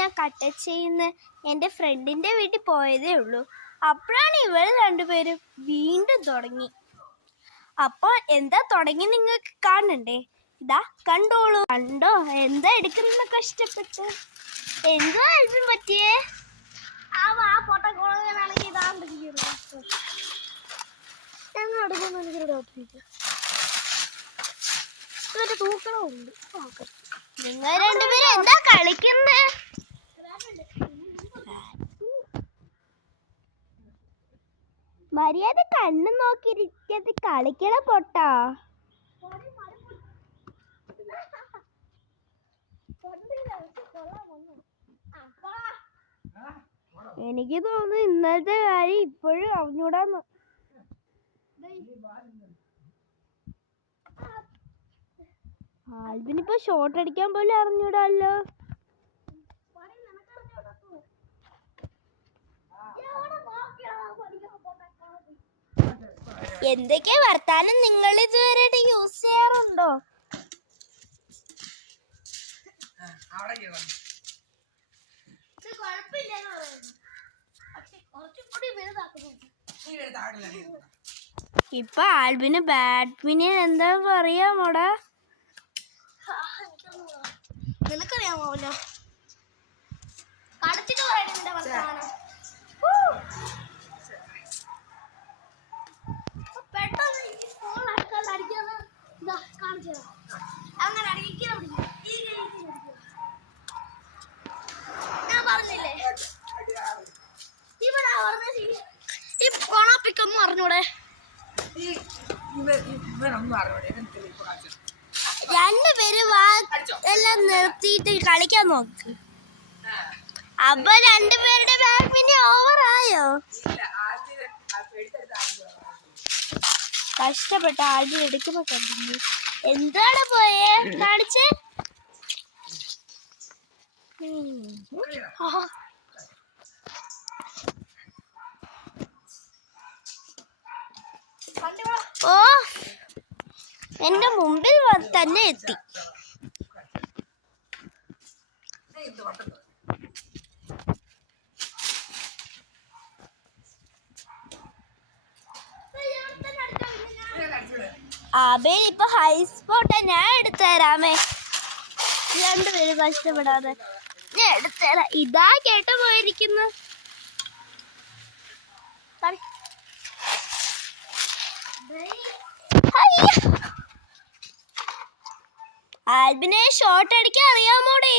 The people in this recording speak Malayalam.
ഞാൻ കട്ടച്ചേന്ന് എൻ്റെ ഫ്രണ്ടിൻ്റെ വീട്ടിൽ പോയതേ ഉള്ളൂ. അപ്പോഴാണ് ഇവർ രണ്ടുപേരും വീണ്ടും തുടങ്ങി. അപ്പോൾ എന്താ തുടങ്ങി നിങ്ങൾക്ക് കാണണ്ടേ? ഇതാ കണ്ടോളൂ. കണ്ടോ എന്താ എടുക്കുന്ന കഷ്ടപ്പെട്ട്. എന്തോ അല്പം പറ്റിയേ? നിങ്ങൾ രണ്ടുപേരും എന്താ കളിക്കുന്നേ? മര്യാദ കണ്ണു നോക്കിയിരിക്കത് കളിക്കണ പൊട്ടാ. എനിക്ക് തോന്നുന്നു ഇന്നത്തെ കാര്യം ഇപ്പോഴും അറിഞ്ഞൂടാന്ന്. ആൽബിനിപ്പോ ഷോട്ട് അടിക്കാൻ പോലും അറിഞ്ഞൂടാല്ലോ. എന്തൊക്കെയാ വർത്താനം? നിങ്ങൾ ഇതുവരെ യൂസ് ചെയ്യാറുണ്ടോ? ഇപ്പൊ ആൽബിന് ബാഡ്മിന്റൺ എന്താ പറയാമോടാ? നിനക്കറിയാമോല്ലോ. അങ്ങനെ ഞാൻ പറഞ്ഞില്ലേ ഈ കൊണാപ്പിക്കൊന്നും അറിഞ്ഞൂടെ? രണ്ടുപേര് എല്ലാം നിർത്തിയിട്ട് കളിക്കാൻ നോക്ക്. അപ്പൊ രണ്ടുപേരുടെ ബാഡ്മിന്റൺ ഓവറായോ? കഷ്ടപ്പെട്ട ആദ്യം എടുക്കുമ്പോ കണ്ടില്ലേ എന്താണ് പോയേ കാണിച്ചേ? ഓ എന്റെ മുമ്പിൽ തന്നെ എത്തി. ആബേൽ ഇപ്പൊ ഹൈ സ്പോട്ടാ. ഞാൻ എടുത്തുതരാമേ. രണ്ടുപേരും കഷ്ടപ്പെടാതെ ഞാൻ എടുത്തുതരാം. ഇതാ കേട്ടു പോയിരിക്കുന്നു. ആൽബിനെ ഷോട്ട് അടിക്കാൻ അറിയാമോടേ?